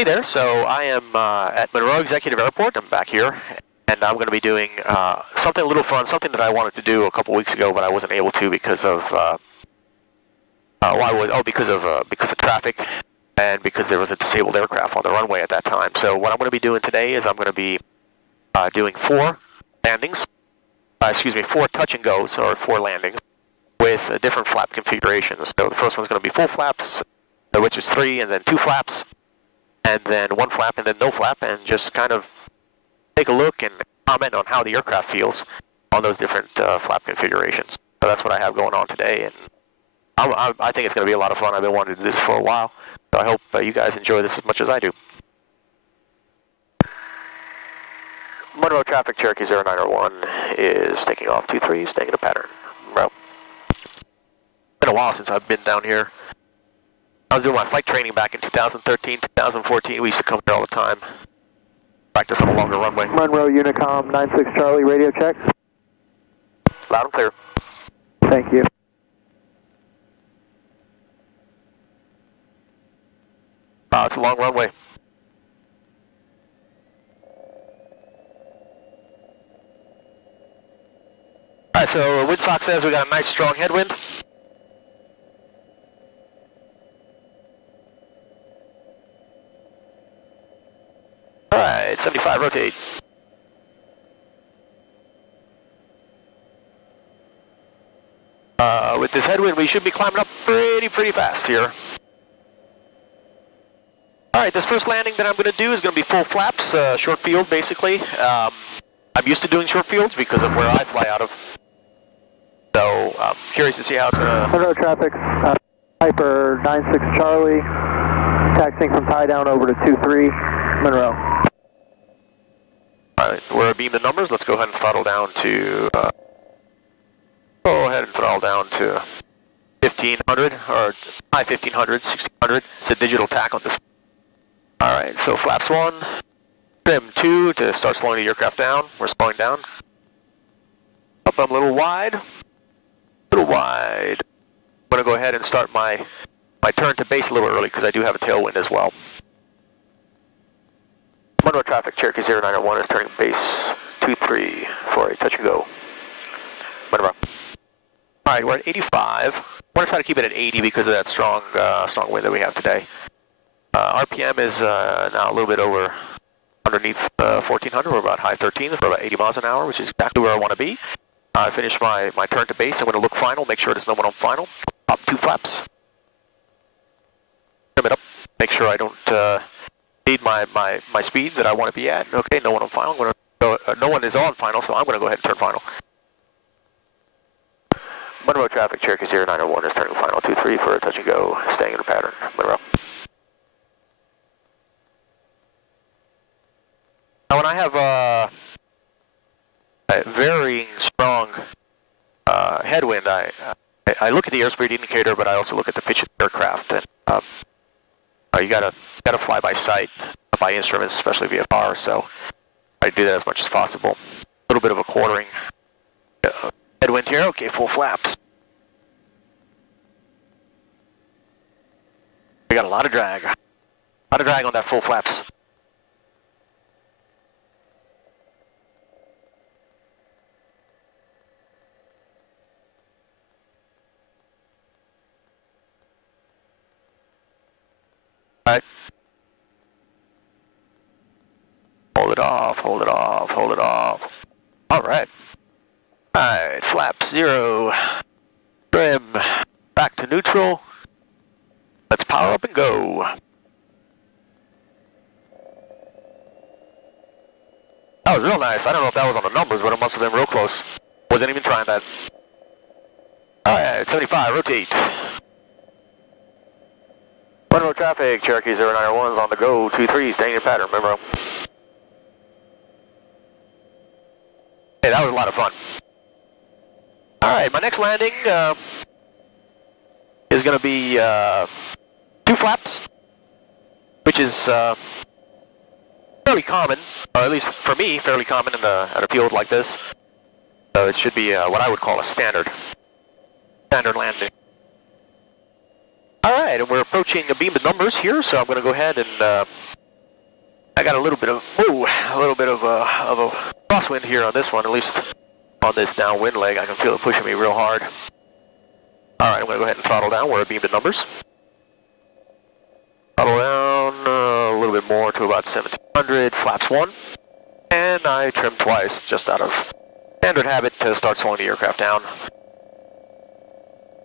Hey there, so I am at Monroe Executive Airport. I'm back here, and I'm going to be doing something a little fun, something that I wanted to do a couple weeks ago, but I wasn't able to because of because of traffic, and because there was a disabled aircraft on the runway at that time. So what I'm going to be doing today is I'm going to be doing 4 landings, 4 touch and goes, or 4 landings, with different flap configurations. So the first one's going to be full flaps, which is 3, and then 2 flaps, and then 1 flap, and then no flap, and just kind of take a look and comment on how the aircraft feels on those different flap configurations. So that's what I have going on today, and I think it's going to be a lot of fun. I've been wanting to do this for a while, so I hope you guys enjoy this as much as I do. Monroe traffic, Cherokee 0901 is taking off 23, staying in a pattern. Monroe. Been a while since I've been down here. I was doing my flight training back in 2013, 2014. We used to come here all the time. Practice on a longer runway. Monroe Unicom 96 Charlie, radio check. Loud and clear. Thank you. It's a long runway. Alright, so windsock says we got a nice strong headwind. Alright, 75, rotate. With this headwind, we should be climbing up pretty fast here. Alright, this first landing that I'm going to do is going to be full flaps, short field basically. I'm used to doing short fields because of where I fly out of. So, I'm curious to see how it's going to... Monroe traffic, Piper 96 Charlie, taxiing from tie down over to 23, Monroe. Alright, we're beam the numbers. Let's go ahead and throttle down to... go ahead and throttle down to 1500, or high 1500, 1600. It's a digital tack on this. Alright, so flaps 1, trim 2 to start slowing the aircraft down. We're slowing down. Up, I'm a little wide. I'm going to go ahead and start my turn to base a little early because I do have a tailwind as well. Monroe traffic, Cherokee 0901 is turning base 23 for a touch and go. Monroe. Alright, we're at 85. I want to try to keep it at 80 because of that strong wind that we have today. RPM is now a little bit over underneath 1400. We're about high 13s. We're about 80 miles an hour, which is exactly where I want to be. I finished my turn to base. I'm going to look final, make sure there's no one on final. Up 2 flaps. Trim it up. Make sure I don't need my speed that I want to be at. Okay, no one on final. I'm going to go, no one is on final, so I'm going to go ahead and turn final. Monroe traffic, Cherokee 0901 is turning final 23 for a touch and go, staying in a pattern. Monroe. Now when I have a varying strong headwind, I look at the airspeed indicator, but I also look at the pitch of the aircraft. And you gotta fly by sight, by instruments, especially VFR. So I do that as much as possible. A little bit of a quartering headwind here. Okay, full flaps. We got a lot of drag on that full flaps. Alright. Hold it off. Alright. Alright, flap 0. Trim. Back to neutral. Let's power up and go. That was real nice. I don't know if that was on the numbers, but it must have been real close. Wasn't even trying that. Alright, 75, rotate. Monroe traffic, Cherokee 0901 is on the go, 23, staying in pattern, Monroe. Hey, that was a lot of fun. Alright, my next landing is going to be 2 flaps, which is fairly common, or at least for me, fairly common at a field like this. So it should be what I would call a standard landing. Alright, and we're approaching a beam of numbers here, so I'm going to go ahead and I got a little bit of a crosswind here on this one, at least on this downwind leg. I can feel it pushing me real hard. All right, I'm going to go ahead and throttle down. We're beamed to numbers. Throttle down a little bit more to about 1700, flaps 1. And I trim twice, just out of standard habit to start slowing the aircraft down.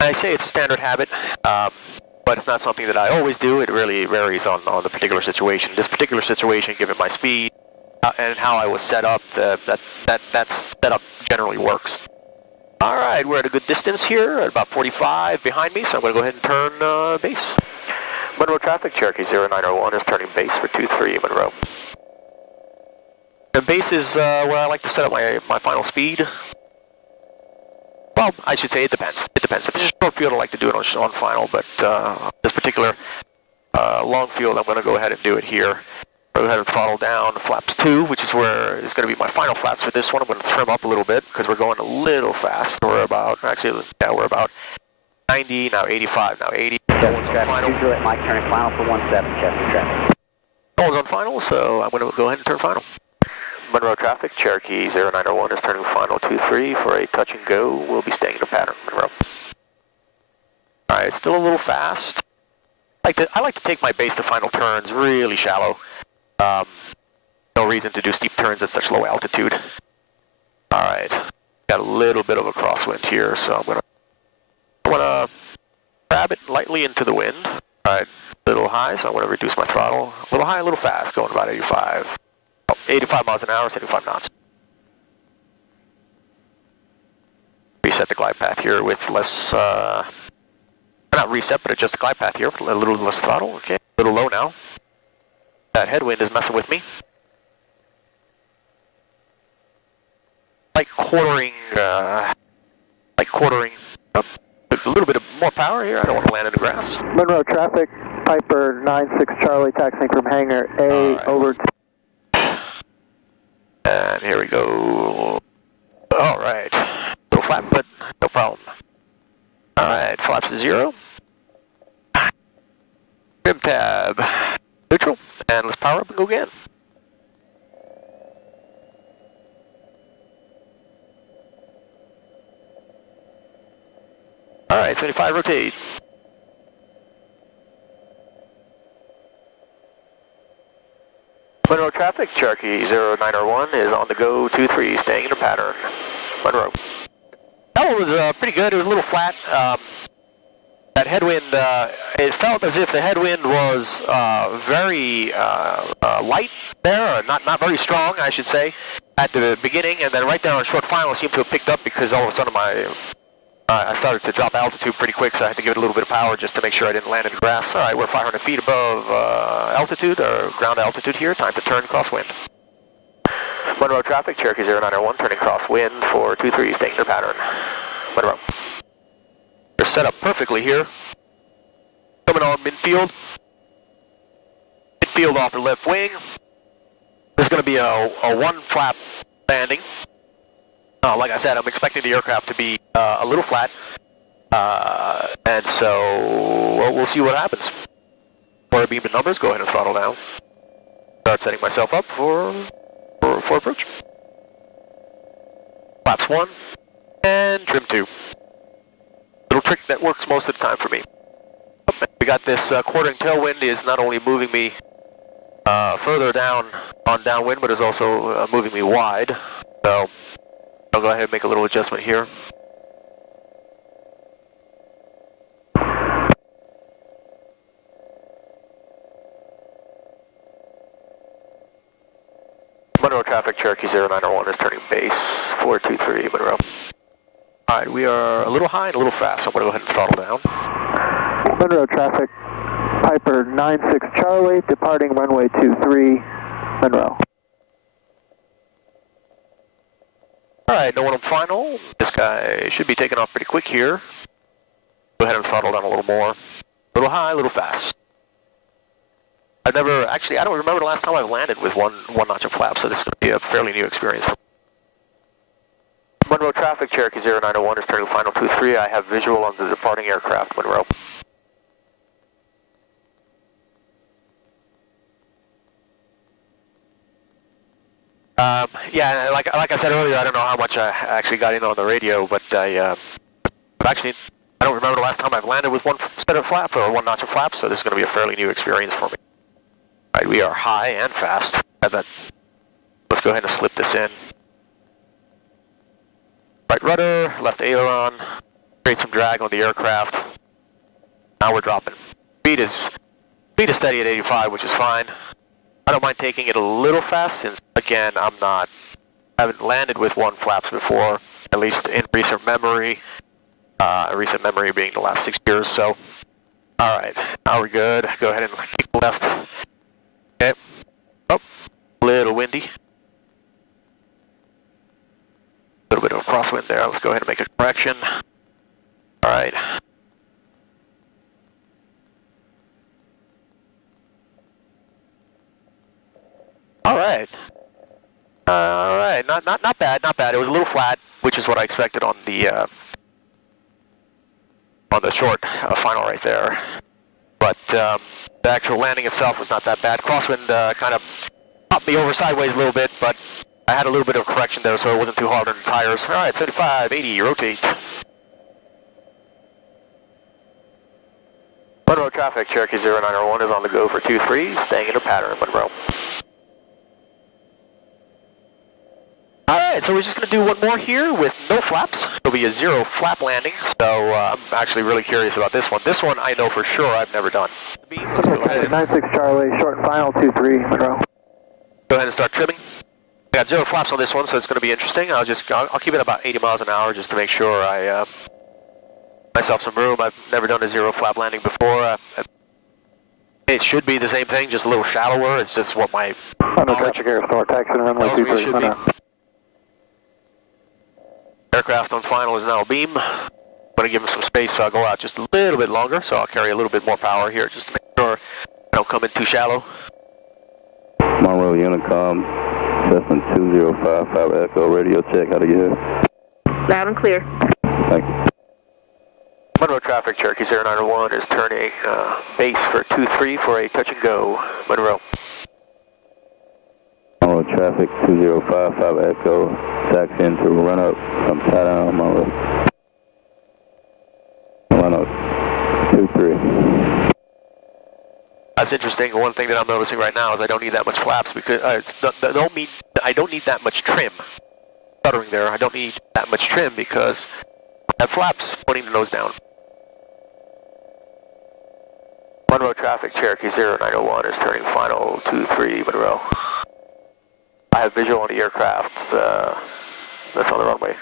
I say it's a standard habit, but it's not something that I always do. It really varies on the particular situation. This particular situation, given my speed and how I was set up, that setup generally works. All right, we're at a good distance here, at about 45 behind me, so I'm going to go ahead and turn base. Monroe traffic, Cherokee 0901 is turning base for 23 Monroe. And base is where I like to set up my final speed. Well, I should say it depends. It depends. If it's a short field, I like to do it on final, but this particular long field, I'm going to go ahead and do it here. Go ahead and throttle down flaps 2, which is where is going to be my final flaps for this one. I'm going to trim up a little bit because we're going a little fast. We're about, actually, yeah, we're about 90, now 85, now 80. No one's on final. Juliet Mike turning final for 17, Chester traffic. No one's on final, so I'm going to go ahead and turn final. Monroe traffic, Cherokee 0901 is turning final 23 for a touch and go. We'll be staying in the pattern, Monroe. All right, still a little fast. I like to take my base to final turns really shallow. No reason to do steep turns at such low altitude. All right, got a little bit of a crosswind here, so I'm gonna grab it lightly into the wind. All right, a little high, so I'm gonna reduce my throttle. A little high, a little fast, going about 85. 85 miles an hour, 75 knots. Reset the glide path here with less, not reset, but adjust the glide path here with a little less throttle. Okay, a little low now. That headwind is messing with me. Like quartering up a little bit of more power here. I don't want to land in the grass. Monroe traffic, Piper 96 Charlie taxiing from hangar A right. over to... And here we go. All right. Little flap, but no problem. All right, flaps to 0. Trim tab, neutral, and let's power up and go again. All right, 75, rotate. Monroe traffic, Cherokee 0901 is on the go, 23, staying in the pattern. Monroe. That one was pretty good. It was a little flat. That headwind, it felt as if the headwind was very light there, or not very strong, I should say, at the beginning, and then right there on short final it seemed to have picked up because all of a sudden I started to drop altitude pretty quick, so I had to give it a little bit of power just to make sure I didn't land in the grass. All right, we're 500 feet above altitude, or ground altitude here. Time to turn crosswind. Monroe traffic, Cherokee 0901, turning crosswind for 23, staying in the pattern. Monroe. They're set up perfectly here. Coming on midfield. Midfield off the left wing. There's going to be a one flap landing. Like I said, I'm expecting the aircraft to be a little flat, and so we'll see what happens. For beam and numbers, go ahead and throttle down. Start setting myself up for approach. Flaps 1 and trim 2. Little trick that works most of the time for me. We got this quartering tailwind is not only moving me further down on downwind, but is also moving me wide. So I'll go ahead and make a little adjustment here. Monroe traffic, Cherokee 0901 is turning base 423 Monroe. All right, we are a little high and a little fast, so I'm going to go ahead and throttle down. Monroe traffic, Piper 96 Charlie, departing runway 23, Monroe. All right, no one on final. This guy should be taking off pretty quick here. Go ahead and throttle down a little more. A little high, a little fast. I don't remember the last time I've landed with one notch of flap, so this is going to be a fairly new experience. Monroe traffic, Cherokee 0901 is turning final 23. I have visual on the departing aircraft, Monroe. Yeah, like I said earlier, I don't know how much I actually got in on the radio, but I don't remember the last time I've landed with one set of flaps or one notch of flaps, so this is going to be a fairly new experience for me. All right, we are high and fast. Let's go ahead and slip this in. Right rudder, left aileron, create some drag on the aircraft. Now we're dropping. Speed is steady at 85, which is fine. I don't mind taking it a little fast since, again, haven't landed with one flaps before, at least in recent memory. Recent memory being the last 6 years, so. All right, now we're good. Go ahead and keep left. Okay. Oh, a little windy. A little bit of a crosswind there. Let's go ahead and make a correction. All right. All right. All right. Not bad. Not bad. It was a little flat, which is what I expected on the short final right there. But the actual landing itself was not that bad. Crosswind kind of popped me over sideways a little bit, but I had a little bit of correction though, so it wasn't too hard on the tires. All right, 75, 80, rotate. Monroe traffic, Cherokee 0901 is on the go for 23, staying in a pattern, Monroe. Alright, so we're just going to do one more here with no flaps. It'll be a 0 flap landing, so I'm actually really curious about this one. This one I know for sure I've never done. Let's go ahead. 96 Charlie, short and final, 23, Monroe. Go ahead and start trimming. I got 0 flaps on this one, so it's going to be interesting. I'll keep it about 80 miles an hour just to make sure I myself some room. I've never done a 0 flap landing before. It should be the same thing, just a little shallower. It's just what my traffic air store, taxi runway 23, Monroe. Aircraft on final is now beam. I'm going to give him some space, so I'll go out just a little bit longer, so I'll carry a little bit more power here just to make sure I don't come in too shallow. Monroe Unicom, Cessna 2055 Echo, radio check, how do you hear? Loud and clear. Thank you. Monroe traffic, Cherokee 0901 is turning base for 23 for a touch and go. Monroe. Monroe traffic 2055 Echo, taxi into run up from Tideout, Monroe. Run up 23. That's interesting. One thing that I'm noticing right now is I don't need that much flaps because I don't need that much trim. Stuttering there. I don't need that much trim because I have flaps pointing the nose down. Monroe traffic, Cherokee 0901 is turning final 23 Monroe. I have visual on the aircraft that's on the runway.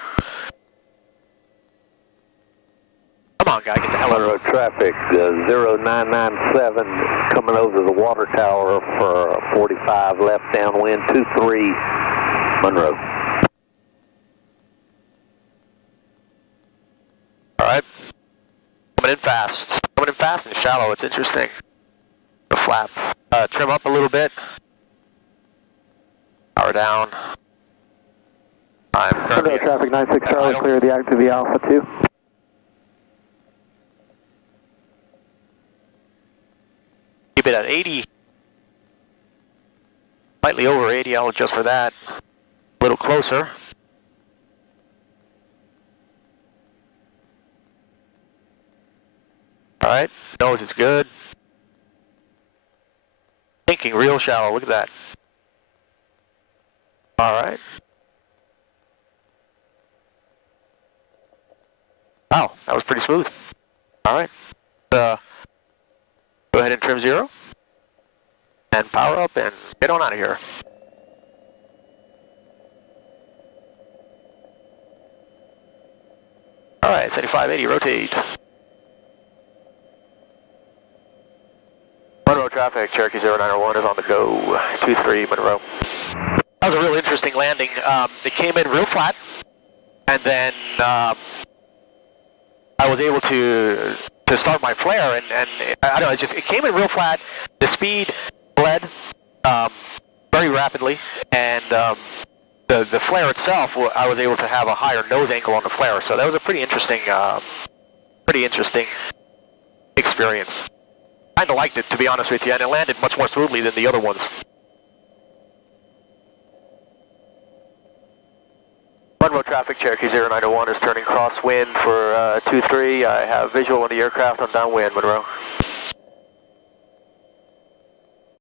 Come on, guy, get the hell out of Monroe traffic 0997 coming over the water tower for 45 left downwind 23 Monroe. All right. Coming in fast. Coming in fast and shallow. It's interesting. The flap. Trim up a little bit. Power down. I'm currently... traffic 96 Charlie, clear the active Alpha 2. Keep it at 80. Slightly over 80. I'll adjust for that. A little closer. All right. Nose is good. Thinking real shallow. Look at that. All right. Wow, that was pretty smooth. All right. Go ahead and trim 0. And power up and get on out of here. All right, 7580, rotate. Monroe traffic, Cherokee 0901 is on the go, 23 Monroe. That was a real interesting landing. It came in real flat, and then I was able to start my flare, and I don't know, it came in real flat. The speed bled very rapidly, and the flare itself, I was able to have a higher nose angle on the flare, so that was a pretty interesting experience. Kind of liked it, to be honest with you, and it landed much more smoothly than the other ones. Monroe traffic, Cherokee 0901 is turning crosswind for 23. I have visual on the aircraft on downwind, Monroe.